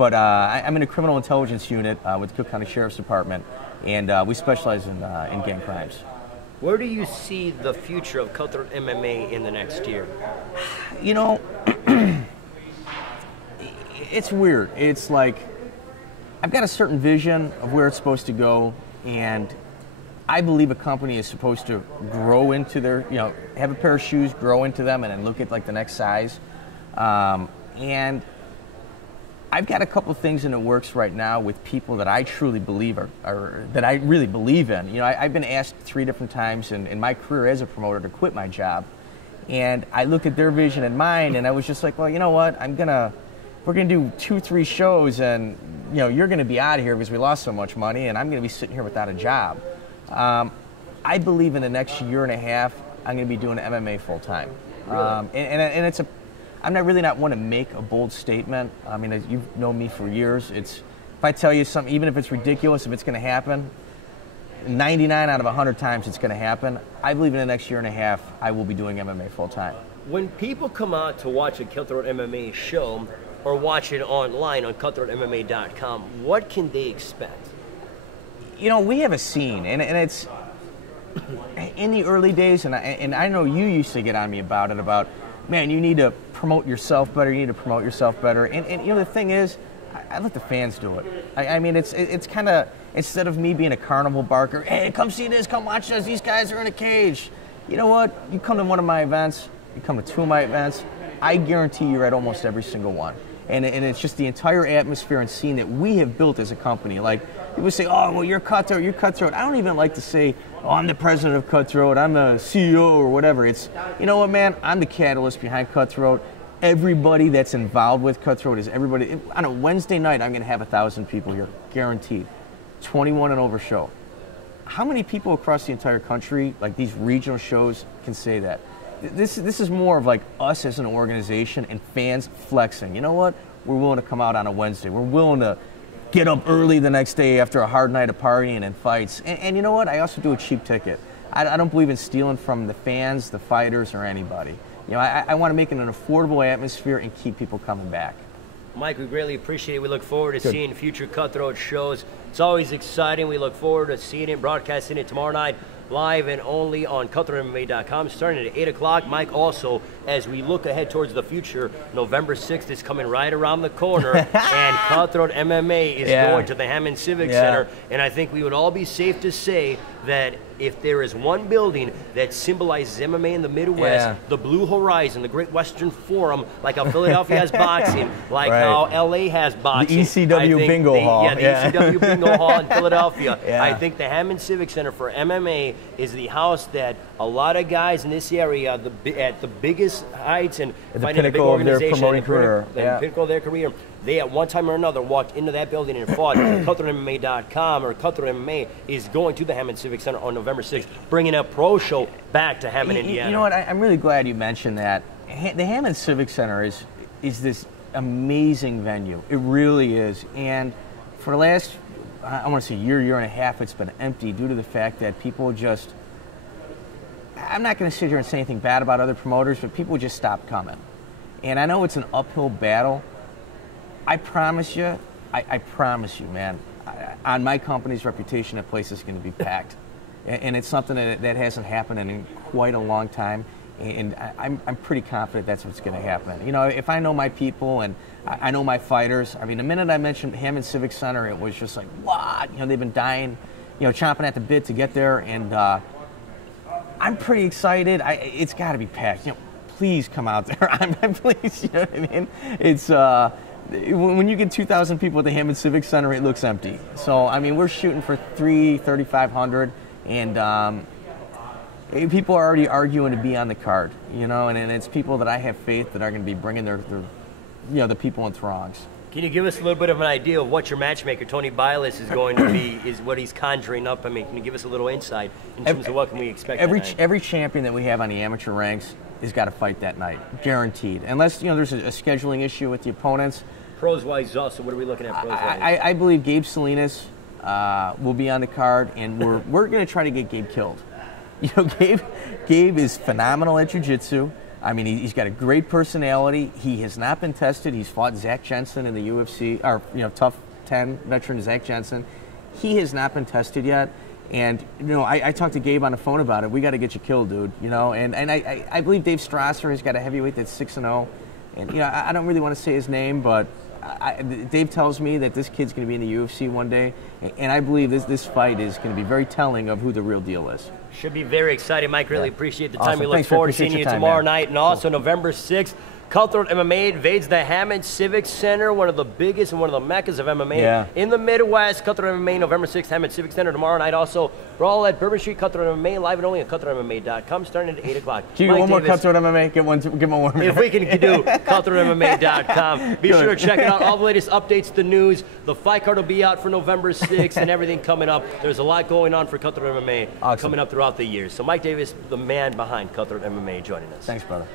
But I'm in a criminal intelligence unit with the Cook County Sheriff's Department, and we specialize in gang crimes. Where do you see the future of Cutthroat MMA in the next year? You know, it's weird. It's like I've got a certain vision of where it's supposed to go, and I believe a company is supposed to grow into their, have a pair of shoes, grow into them, and then look at like the next size. And I've got a couple of things in the works right now with people that I truly believe are that I really believe in. I've been asked 3 different times in my career as a promoter to quit my job, and I look at their vision and mine, and I was just like, well, you know what? We're gonna do 2-3 shows, and you're gonna be out of here because we lost so much money, and I'm gonna be sitting here without a job. I believe in the next year and a half, I'm gonna be doing MMA full time. Really? And I'm not really one to make a bold statement. I mean, you've known me for years. If I tell you something, even if it's ridiculous, if it's going to happen, 99 out of 100 times it's going to happen. I believe in the next year and a half, I will be doing MMA full time. When people come out to watch a Cutthroat MMA show or watch it online on cutthroatmma.com, what can they expect? We have a scene, and it's in the early days, and I know you used to get on me about it, man, you need to promote yourself better. You need to promote yourself better. And the thing is, I let the fans do it. I mean, it's kind of, instead of me being a carnival barker, hey, come see this, come watch this, these guys are in a cage. You know what? You come to one of my events, you come to 2 of my events, I guarantee you're at almost every single one. And it's just the entire atmosphere and scene that we have built as a company. Like, people say, oh, well, you're Cutthroat, you're Cutthroat. I don't even like to say, oh, I'm the president of Cutthroat, I'm the CEO or whatever. It's, you know what, man, I'm the catalyst behind Cutthroat. Everybody that's involved with Cutthroat is everybody. On a Wednesday night, I'm going to have 1,000 people here, guaranteed. 21 and over show. How many people across the entire country, like these regional shows, can say that? This is more of like us as an organization and fans flexing. You know what? We're willing to come out on a Wednesday. We're willing to get up early the next day after a hard night of partying and fights. And you know what? I also do a cheap ticket. I don't believe in stealing from the fans, the fighters, or anybody. I want to make it an affordable atmosphere and keep people coming back. Mike, we greatly appreciate it. We look forward to seeing future Cutthroat shows. It's always exciting. We look forward to seeing it, broadcasting it tomorrow night, live and only on cutthroatmma.com, starting at 8 o'clock. Mike, also, as we look ahead towards the future, November 6th is coming right around the corner, and Cutthroat MMA is going to the Hammond Civic Center. And I think we would all be safe to say that if there is one building that symbolizes MMA in the Midwest, the Blue Horizon, the Great Western Forum, like how Philadelphia has boxing, like how LA has boxing. The ECW Bingo Hall. Yeah, the ECW Bingo Hall in Philadelphia. I think the Hammond Civic Center for MMA is the house that a lot of guys in this area, at the biggest heights and at the pinnacle of their promoting career, the pinnacle of their career, they at one time or another walked into that building and fought. CutthroatMMA.com or Cutthroat MMA is going to the Hammond Civic Center on November 6th, bringing a pro show back to Hammond, Indiana. You know what? I'm really glad you mentioned that. The Hammond Civic Center is this amazing venue. It really is. And for the last, I want to say year and a half, it's been empty due to the fact that people just, I'm not going to sit here and say anything bad about other promoters, but people just stopped coming. And I know it's an uphill battle. I promise you, man, on my company's reputation, that place is going to be packed. And it's something that hasn't happened in quite a long time. And I'm pretty confident that's what's going to happen. If I know my people and I know my fighters, I mean, the minute I mentioned Hammond Civic Center, it was just like, what? They've been dying, chomping at the bit to get there. And I'm pretty excited. It's got to be packed. Please come out there. Please, you know what I mean? It's when you get 2,000 people at the Hammond Civic Center, it looks empty. So, I mean, we're shooting for 3,500, and people are already arguing to be on the card, and it's people that I have faith that are going to be bringing their the people in throngs. Can you give us a little bit of an idea of what your matchmaker, Tony Bilas, is going to be, is what he's conjuring up? I mean, can you give us a little insight in terms of what can we expect every champion that we have on the amateur ranks has got to fight that night, guaranteed. Unless, there's a scheduling issue with the opponents. Pros-wise also, what are we looking at pros-wise? I believe Gabe Salinas will be on the card, and we're going to try to get Gabe killed. Gabe is phenomenal at jiu-jitsu. I mean, he's got a great personality. He has not been tested. He's fought Zach Jensen in the UFC, or Tough 10 veteran Zach Jensen. He has not been tested yet. And, I talked to Gabe on the phone about it. We got to get you killed, dude, And I believe Dave Strasser has got a heavyweight that's 6-0. And, I don't really want to say his name, but Dave tells me that this kid's going to be in the UFC one day. And I believe this fight is going to be very telling of who the real deal is. Should be very exciting, Mike. Really appreciate the time. Awesome. We look Thanks, forward to appreciate seeing you your time, tomorrow man. night. And also November 6th, Cutthroat MMA invades the Hammond Civic Center, one of the biggest and one of the meccas of MMA in the Midwest. Cutthroat MMA, November 6th, Hammond Civic Center tomorrow night. Also, Brawl at Bourbon Street, Cutthroat MMA, live and only at CutthroatMMA.com, starting at 8 o'clock. Can you get one more Cutthroat MMA? Get one more. If we can do CutthroatMMA.com. Be sure to check it out. All the latest updates, the news. The fight card will be out for November 6th and everything coming up. There's a lot going on for Cutthroat MMA coming up throughout the year. So Mike Davis, the man behind Cutthroat MMA, joining us. Thanks, brother.